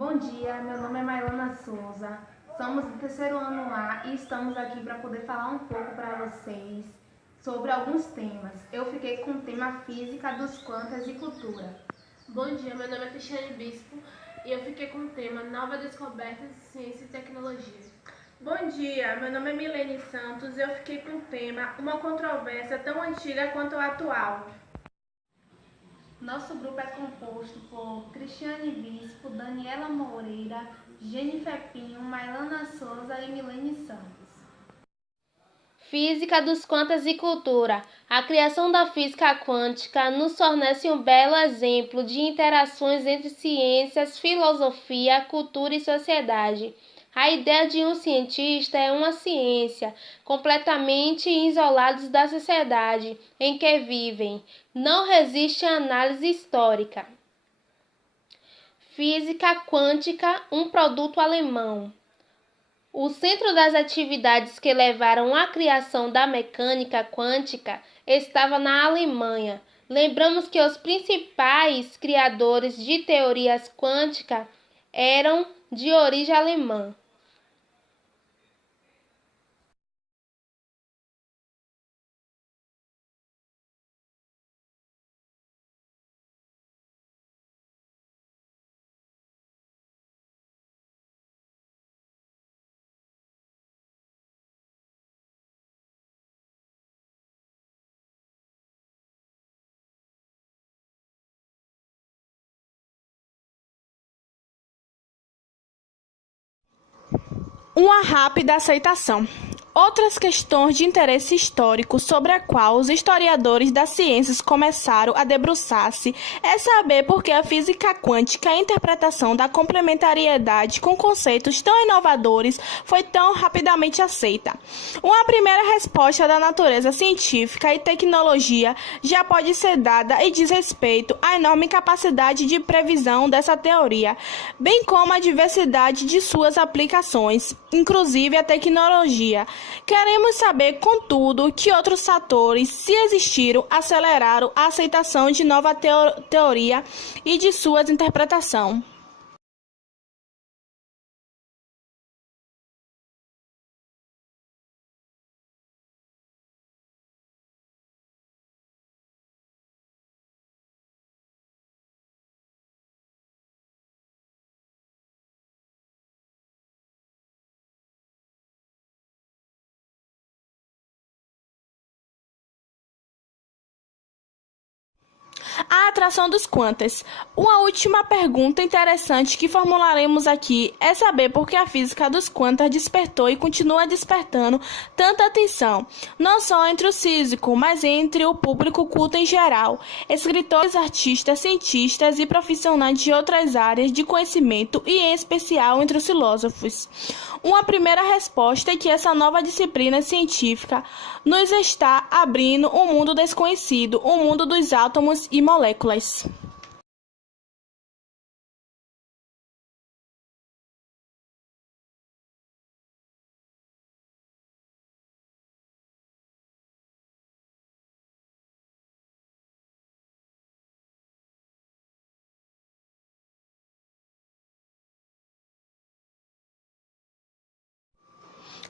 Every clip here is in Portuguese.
Bom dia, meu nome é Mailana Souza, somos do terceiro ano A e estamos aqui para poder falar um pouco para vocês sobre alguns temas. Eu fiquei com o tema Física dos Quantas e Cultura. Bom dia, meu nome é Cristiane Bispo e eu fiquei com o tema Nova Descoberta de Ciência e Tecnologia. Bom dia, meu nome é Milene Santos e eu fiquei com o tema Uma controvérsia tão antiga quanto a atual. Nosso grupo é composto por Cristiane Bispo, Daniela Moreira, Jennifer Pinho, Mailana Souza e Milene Santos. Física dos quantas e cultura. A criação da física quântica nos fornece um belo exemplo de interações entre ciências, filosofia, cultura e sociedade. A ideia de um cientista é uma ciência, completamente isolados da sociedade em que vivem. Não resiste à análise histórica. Física quântica, um produto alemão. O centro das atividades que levaram à criação da mecânica quântica estava na Alemanha. Lembramos que os principais criadores de teorias quânticas eram de origem alemã. Uma rápida aceitação. Outras questões de interesse histórico sobre a qual os historiadores das ciências começaram a debruçar-se é saber por que a física quântica e a interpretação da complementariedade com conceitos tão inovadores foi tão rapidamente aceita. Uma primeira resposta da natureza científica e tecnologia já pode ser dada e diz respeito à enorme capacidade de previsão dessa teoria, bem como a diversidade de suas aplicações, inclusive a tecnologia. Queremos saber, contudo, que outros fatores, se existiram, aceleraram a aceitação de nova teoria e de sua interpretação. A atração dos quantas. Uma última pergunta interessante que formularemos aqui é saber por que a física dos quantas despertou e continua despertando tanta atenção, não só entre os físicos, mas entre o público culto em geral, escritores, artistas, cientistas e profissionais de outras áreas de conhecimento e, em especial, entre os filósofos. Uma primeira resposta é que essa nova disciplina científica nos está abrindo um mundo desconhecido, o mundo dos átomos e moléculas.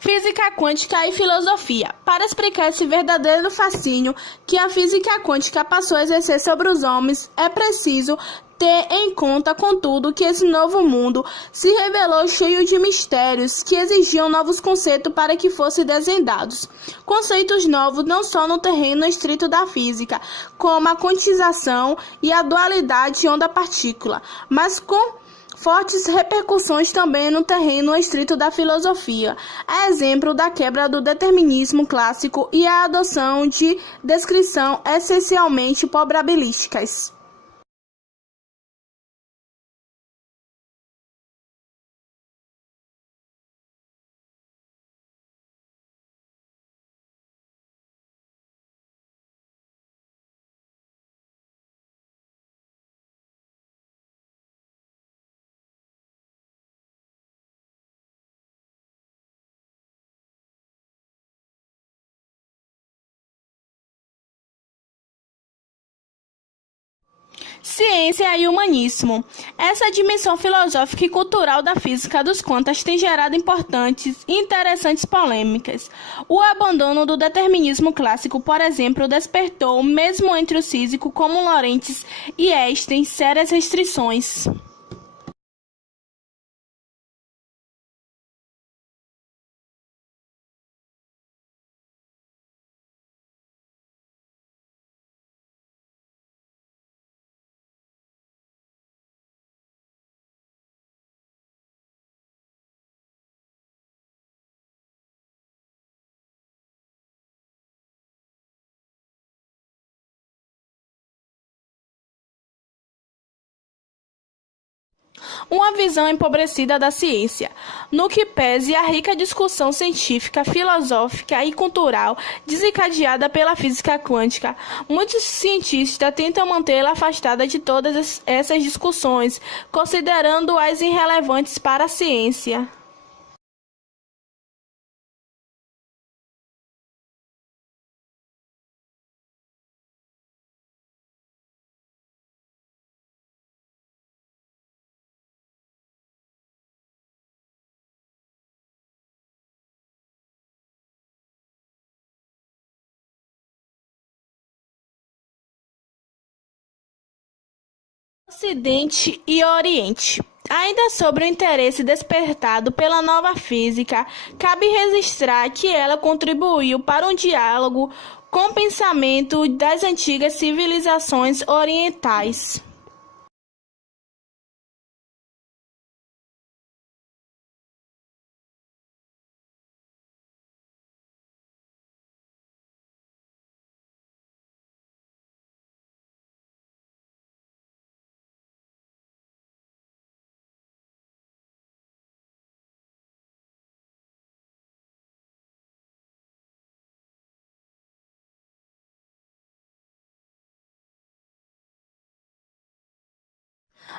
Física quântica e filosofia. Para explicar esse verdadeiro fascínio que a física quântica passou a exercer sobre os homens, é preciso ter em conta, contudo, que esse novo mundo se revelou cheio de mistérios que exigiam novos conceitos para que fossem desvendados. Conceitos novos não só no terreno estrito da física, como a quantização e a dualidade onda-partícula, mas com fortes repercussões também no terreno estrito da filosofia, a exemplo da quebra do determinismo clássico e a adoção de descrições essencialmente probabilísticas. Ciência e humanismo. Essa dimensão filosófica e cultural da física dos quantas tem gerado importantes e interessantes polêmicas. O abandono do determinismo clássico, por exemplo, despertou, mesmo entre os físicos como Lorentz e Einstein, sérias restrições. Uma visão empobrecida da ciência, no que pese a rica discussão científica, filosófica e cultural desencadeada pela física quântica. Muitos cientistas tentam mantê-la afastada de todas essas discussões, considerando-as irrelevantes para a ciência. Ocidente e Oriente. Ainda sobre o interesse despertado pela nova física, cabe registrar que ela contribuiu para um diálogo com o pensamento das antigas civilizações orientais.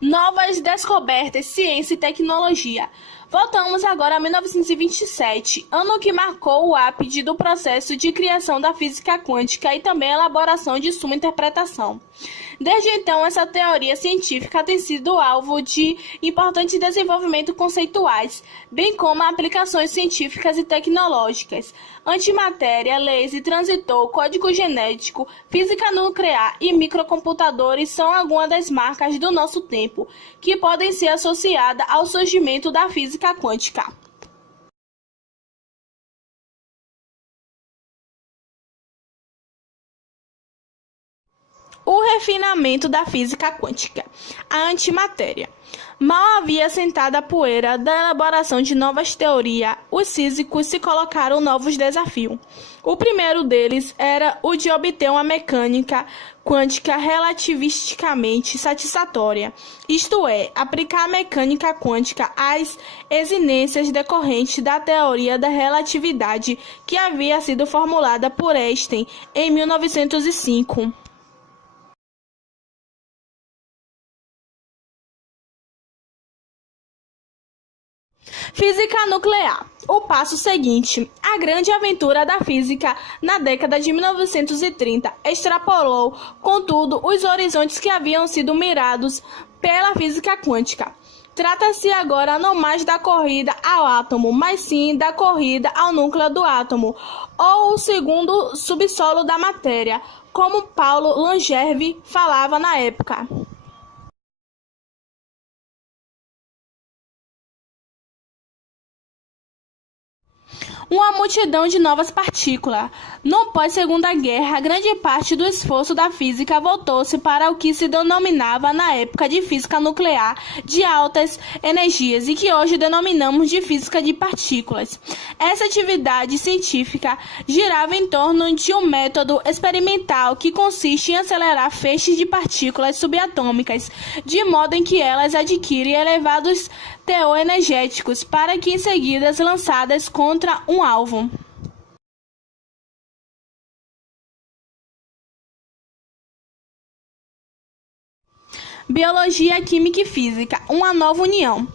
Novas descobertas, ciência e tecnologia. Voltamos agora a 1927, ano que marcou o ápice do processo de criação da física quântica e também a elaboração de sua interpretação. Desde então, essa teoria científica tem sido alvo de importantes desenvolvimentos conceituais, bem como aplicações científicas e tecnológicas. Antimatéria, laser, transitor, código genético, física nuclear e microcomputadores são algumas das marcas do nosso tempo, que podem ser associadas ao surgimento da física quântica. O refinamento da física quântica. A antimatéria. Mal havia assentado a poeira da elaboração de novas teorias, os físicos se colocaram novos desafios. O primeiro deles era o de obter uma mecânica quântica relativisticamente satisfatória, isto é, aplicar a mecânica quântica às exigências decorrentes da teoria da relatividade que havia sido formulada por Einstein em 1905. Física nuclear. O passo seguinte, a grande aventura da física na década de 1930 extrapolou, contudo, os horizontes que haviam sido mirados pela física quântica. Trata-se agora não mais da corrida ao átomo, mas sim da corrida ao núcleo do átomo, ou o segundo subsolo da matéria, como Paulo Langevin falava na época. Uma multidão de novas partículas. No pós-Segunda Guerra, grande parte do esforço da física voltou-se para o que se denominava na época de física nuclear de altas energias e que hoje denominamos de física de partículas. Essa atividade científica girava em torno de um método experimental que consiste em acelerar feixes de partículas subatômicas, de modo em que elas adquirem elevados teor energéticos para que em seguida lançadas contra um alvo. Biologia, Química e Física, uma nova união.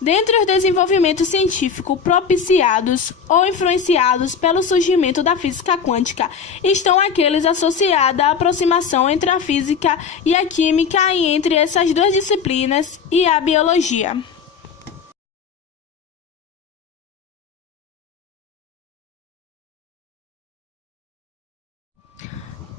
Dentre os desenvolvimentos científicos propiciados ou influenciados pelo surgimento da física quântica estão aqueles associados à aproximação entre a física e a química e entre essas duas disciplinas e a biologia.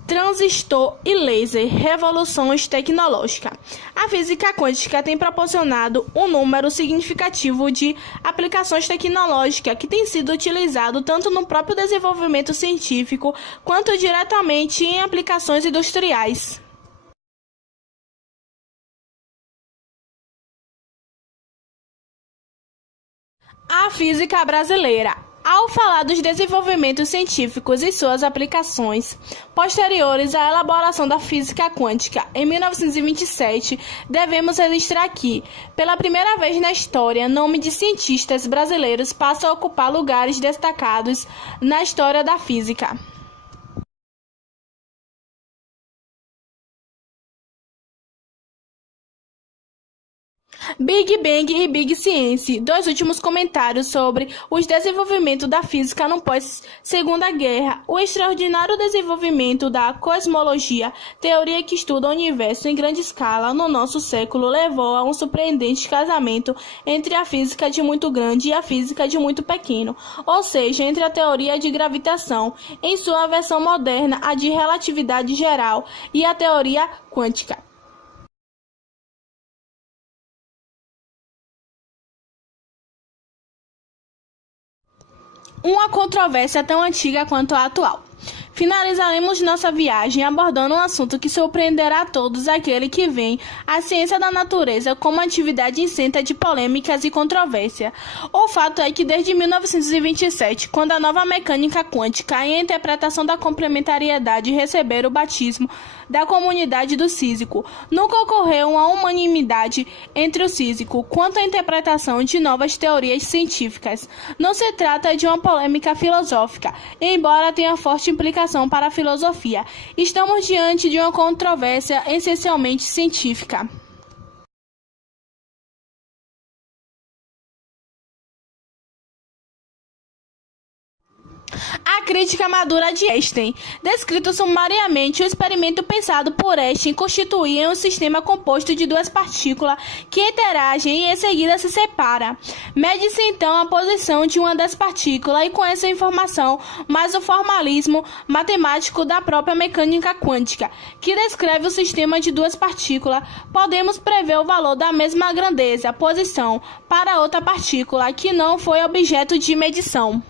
Transistor e laser, revoluções tecnológicas. A física quântica tem proporcionado um número significativo de aplicações tecnológicas que têm sido utilizado tanto no próprio desenvolvimento científico quanto diretamente em aplicações industriais. A física brasileira. Ao falar dos desenvolvimentos científicos e suas aplicações posteriores à elaboração da física quântica em 1927, devemos registrar que, pela primeira vez na história, nome de cientistas brasileiros passa a ocupar lugares destacados na história da física. Big Bang e Big Science, dois últimos comentários sobre os desenvolvimentos da física no pós-Segunda Guerra. O extraordinário desenvolvimento da cosmologia, teoria que estuda o universo em grande escala no nosso século, levou a um surpreendente casamento entre a física de muito grande e a física de muito pequeno, ou seja, entre a teoria de gravitação, em sua versão moderna, a de relatividade geral, e a teoria quântica. Uma controvérsia tão antiga quanto a atual. Finalizaremos nossa viagem abordando um assunto que surpreenderá a todos aquele que vê a ciência da natureza como atividade isenta de polêmicas e controvérsia. O fato é que desde 1927, quando a nova mecânica quântica e a interpretação da complementariedade receberam o batismo da comunidade do físico, nunca ocorreu uma unanimidade entre o físico quanto à interpretação de novas teorias científicas. Não se trata de uma polêmica filosófica, embora tenha forte implicação para a filosofia. Estamos diante de uma controvérsia essencialmente científica. A crítica madura de Einstein. Descrito sumariamente, o experimento pensado por Einstein constituía um sistema composto de duas partículas que interagem e em seguida se separam. Mede-se então a posição de uma das partículas e com essa informação, mais o formalismo matemático da própria mecânica quântica, que descreve o sistema de duas partículas, podemos prever o valor da mesma grandeza, posição, para outra partícula que não foi objeto de medição.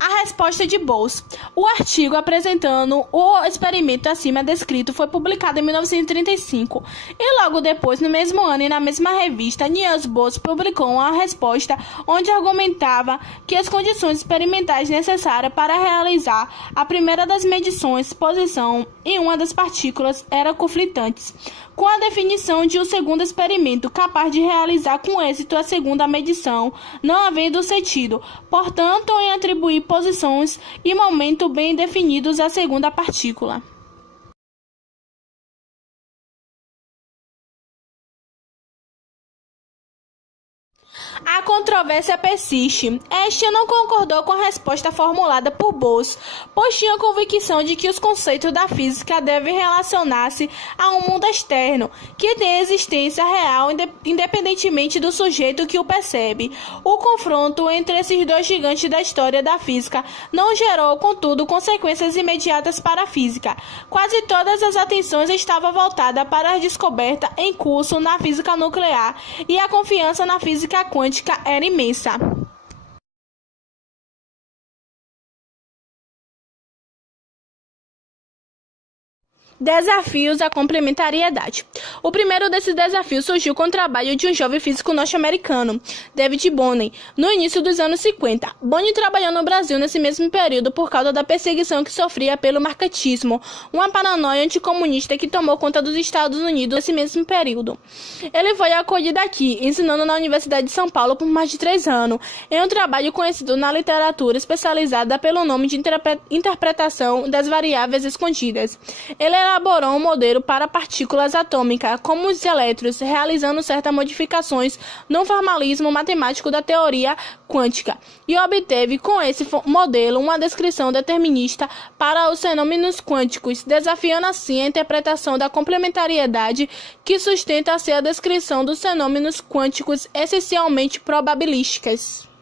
A resposta de Bose. O artigo apresentando o experimento acima descrito foi publicado em 1935 e logo depois, no mesmo ano e na mesma revista, Niels Bohr publicou uma resposta onde argumentava que as condições experimentais necessárias para realizar a primeira das medições, posição em uma das partículas, eram conflitantes com a definição de um segundo experimento capaz de realizar com êxito a segunda medição, não havendo sentido, portanto, em atribuir posições e momento bem definidos à segunda partícula. A controvérsia persiste. Einstein não concordou com a resposta formulada por Bohr, pois tinha convicção de que os conceitos da física devem relacionar-se a um mundo externo, que tem existência real independentemente do sujeito que o percebe. O confronto entre esses dois gigantes da história da física não gerou, contudo, consequências imediatas para a física. Quase todas as atenções estavam voltadas para a descoberta em curso na física nuclear e a confiança na física quântica era imensa. Desafios à complementariedade. O primeiro desses desafios surgiu com o trabalho de um jovem físico norte-americano, David Bohm, no início dos anos 50. Bohm trabalhou no Brasil nesse mesmo período por causa da perseguição que sofria pelo marxismo, uma paranoia anticomunista que tomou conta dos Estados Unidos nesse mesmo período. Ele foi acolhido aqui, ensinando na Universidade de São Paulo por mais de 3 anos, em um trabalho conhecido na literatura especializada pelo nome de interpretação das variáveis escondidas. Ele elaborou um modelo para partículas atômicas, como os elétrons, realizando certas modificações no formalismo matemático da teoria quântica, e obteve com esse modelo uma descrição determinista para os fenômenos quânticos, desafiando assim a interpretação da complementariedade que sustenta ser a descrição dos fenômenos quânticos essencialmente probabilísticas.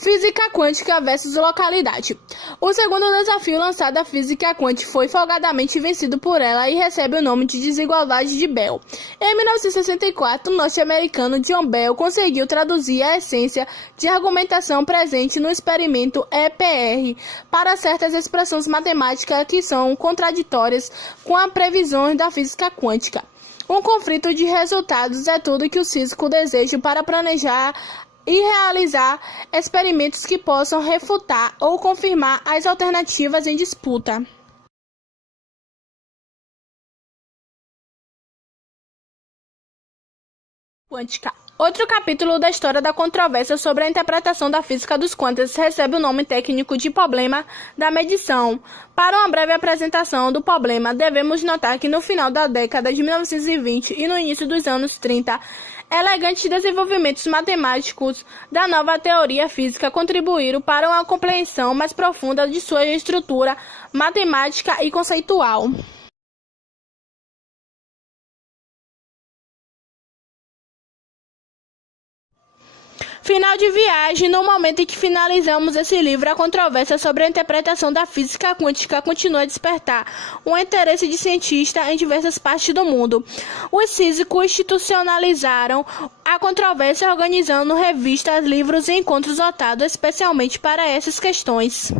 Física quântica versus localidade. O segundo desafio lançado à física quântica foi folgadamente vencido por ela e recebe o nome de desigualdade de Bell. Em 1964, o norte-americano John Bell conseguiu traduzir a essência de argumentação presente no experimento EPR para certas expressões matemáticas que são contraditórias com as previsões da física quântica. Um conflito de resultados é tudo que o físico deseja para planejar e realizar experimentos que possam refutar ou confirmar as alternativas em disputa. Quântica. Outro capítulo da história da controvérsia sobre a interpretação da física dos quantas recebe o nome técnico de problema da medição. Para uma breve apresentação do problema, devemos notar que no final da década de 1920 e no início dos anos 30, elegantes desenvolvimentos matemáticos da nova teoria física contribuíram para uma compreensão mais profunda de sua estrutura matemática e conceitual. Final de viagem. No momento em que finalizamos esse livro, a controvérsia sobre a interpretação da física quântica continua a despertar o interesse de cientistas em diversas partes do mundo. Os físicos institucionalizaram a controvérsia organizando revistas, livros e encontros voltados especialmente para essas questões.